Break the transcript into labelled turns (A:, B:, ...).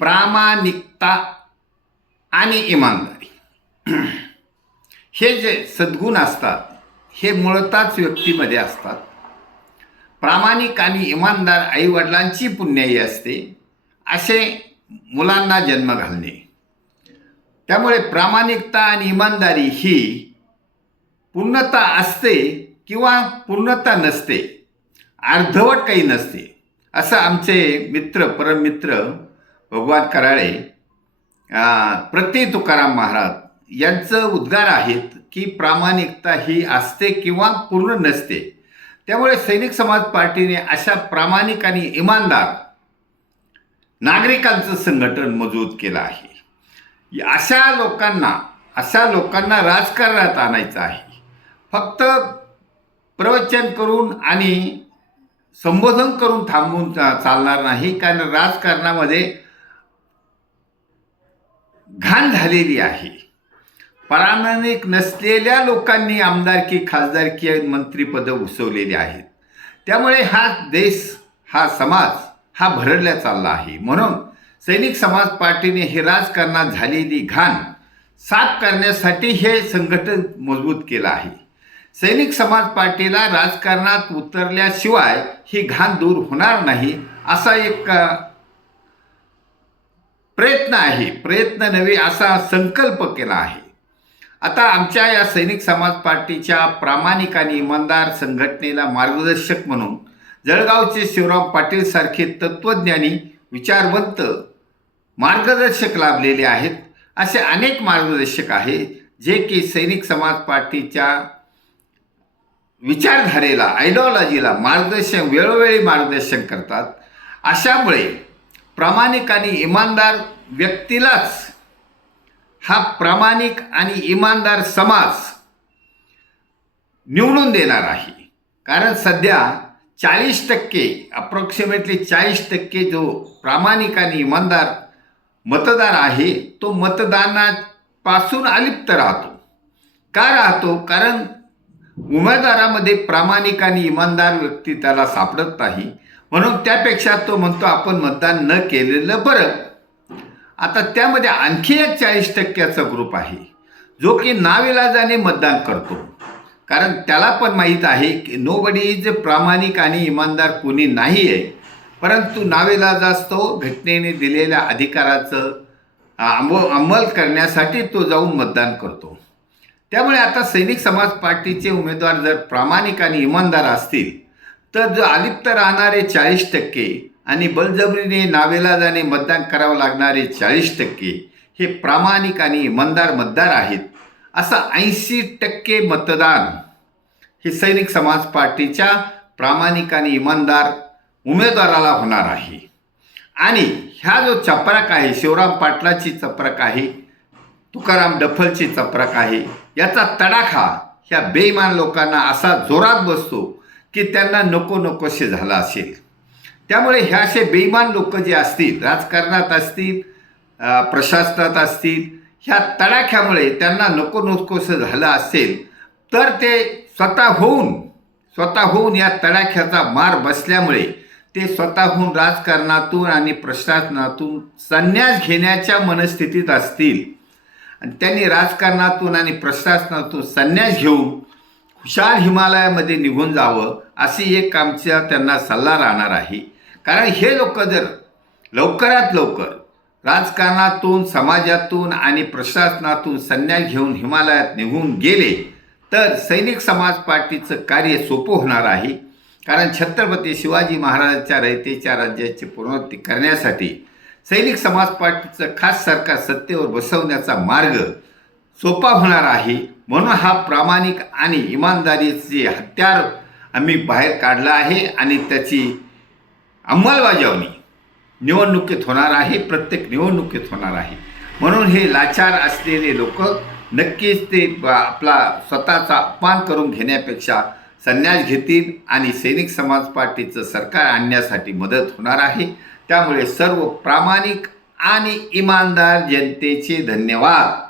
A: प्रामाणिकता आणि इमानदारी. हे जे सद्गुण असतात हे मुळताच व्यक्तीमध्ये असतात. प्रामाणिक आणि इमानदार आईवडिलांची पुण्याई असते असे मुलांना जन्म घालणे. त्यामुळे प्रामाणिकता आणि इमानदारी ही पूर्णता असते किंवा पूर्णता नसते अर्धवट काही नसते असं आमचे मित्र परममित्र भगवान कराळे प्रति तुकाराम महाराज यांचं उद्गार आहेत की प्रामाणिकता ही असते किंवा पूर्ण नसते. त्यामुळे सैनिक समाज पार्टीने अशा प्रामाणिक आणि इमानदार नागरिकांचं संघटन मजबूत केलं आहे. अशा लोकांना अशा लोकांना राजकारणात आणायचं आहे. फक्त प्रवचन करून आणि संबोधन करून थांबून चालणार नाही. कारण राजकारणामध्ये घाण झालेली आहे. प्रामाणिक नसलेल्या लोकांनी आमदारकी खासदारकी मंत्रीपदं उसवलेली आहेत. त्यामुळे हा देश हा समाज हा भरडल्या चालला आहे. म्हणून सैनिक समाज पार्टीने हे राजकारणात झालेली घाण साफ करण्यासाठी हे संघटन मजबूत केलं आहे. सैनिक समाज पार्टीला राजकारणात उतरल्याशिवाय ही घाण दूर होणार नाही असा एक प्रयत्न आहे. प्रयत्न नव्हे असा संकल्प केला आहे. आता आमच्या या सैनिक समाज पार्टीच्या प्रामाणिक आणि इमानदार संघटनेला मार्गदर्शक म्हणून जळगावचे शिवराम पाटील सारखे तत्त्वज्ञानी विचारवंत मार्गदर्शक लाभलेले आहेत. असे अनेक मार्गदर्शक आहे जे की सैनिक समाज पार्टीच्या विचारधारेला आयडिओलॉजीला मार्गदर्शन वेळोवेळी मार्गदर्शन करतात. अशामुळे प्रामाणिक आणि इमानदार व्यक्तीलाच हा प्रामाणिक आणि इमानदार समाज निवडून देणार आहे. कारण सध्या चाळीस टक्के अप्रॉक्सिमेटली चाळीस टक्के जो प्रामाणिक आणि इमानदार मतदार आहे तो मतदानापासून अलिप्त राहतो. का राहतो? कारण उमेदवारामध्ये प्रामाणिक आणि इमानदार व्यक्ती त्याला सापडत नाही. म्हणून त्यापेक्षा तो म्हणतो आपण मतदान न केलेलं बरं. आता त्यामध्ये आणखी एक चाळीस टक्क्याचा ग्रुप आहे जो की नाविलाजाने मतदान करतो. कारण त्याला पण माहीत आहे की नोबडी इज प्रामाणिक आणि इमानदार कोणी नाही आहे परंतु नाविलाज घटनेने दिलेल्या अधिकाराचं अंब अंमल करण्यासाठी तो जाऊन मतदान करतो. त्यामुळे आता सैनिक समाज पार्टीचे उमेदवार जर प्रामाणिक आणि इमानदार असतील तर जो अलिप्त राहणारे चाळीस टक्के आणि बलजबरीने नावेलाजाने मतदान करावं लागणारे चाळीस टक्के हे प्रामाणिक आणि इमानदार मतदार आहेत. असं ऐंशी टक्के मतदान हे सैनिक समाज पार्टीच्या प्रामाणिक आणि इमानदार उमेदवाराला होणार आहे. आणि ह्या जो चपराक आहे शिवराम पाटलाची चपराक आहे तुकाराम डफलची चपराक आहे याचा तडाखा ह्या बेईमान लोकांना असा जोरात बसतो की त्यांना नको नकोसे झाला असेल. त्यामुळे ह्या असे बेईमान लोक जे असतील राजकारणात असतील प्रशासनात असतील ह्या तडाख्यामुळे त्यांना नको नकोसं झालं असेल तर ते स्वतः होऊन स्वतः होऊन या तडाख्याचा मार बसल्यामुळे ते स्वतःहून राजकारणातून आणि प्रशासनातून संन्यास घेण्याच्या मनस्थितीत असतील. आणि त्यांनी राजकारणातून आणि प्रशासनातून संन्यास घेऊन हुशार हिमालयामध्ये निघून जावं अशी एक आमच्या त्यांना सल्ला राहणार आहे. कारण हे लोक जर लवकरात लवकर राजकारणातून समाजातून आणि प्रशासनातून संन्यास घेऊन हिमालयात निघून गेले तर सैनिक समाज पार्टीचं कार्य सोपं होणार आहे. कारण छत्रपती शिवाजी महाराजांच्या रयतेच्या राज्याची पुनरुत्ती करण्यासाठी सैनिक समाज पार्टीचं खास सरकार सत्तेवर बसवण्याचा मार्ग सोपा होणार आहे. म्हणून हा प्रामाणिक आणि इमानदारीचे हत्यार आम्ही बाहेर काढला आहे आणि त्याची अंमलबजावणी निवडणुकीत होणार आहे. प्रत्येक निवडणुकीत होणार आहे. म्हणून हे लाचार असलेले लोक नक्कीच ते आपला स्वतःचा अपमान करून घेण्यापेक्षा संन्यास घेतील आणि सैनिक समाज पार्टीचं सरकार आणण्यासाठी मदत होणार आहे. त्यामुळे सर्व प्रामाणिक आणि इमानदार जनतेचे धन्यवाद.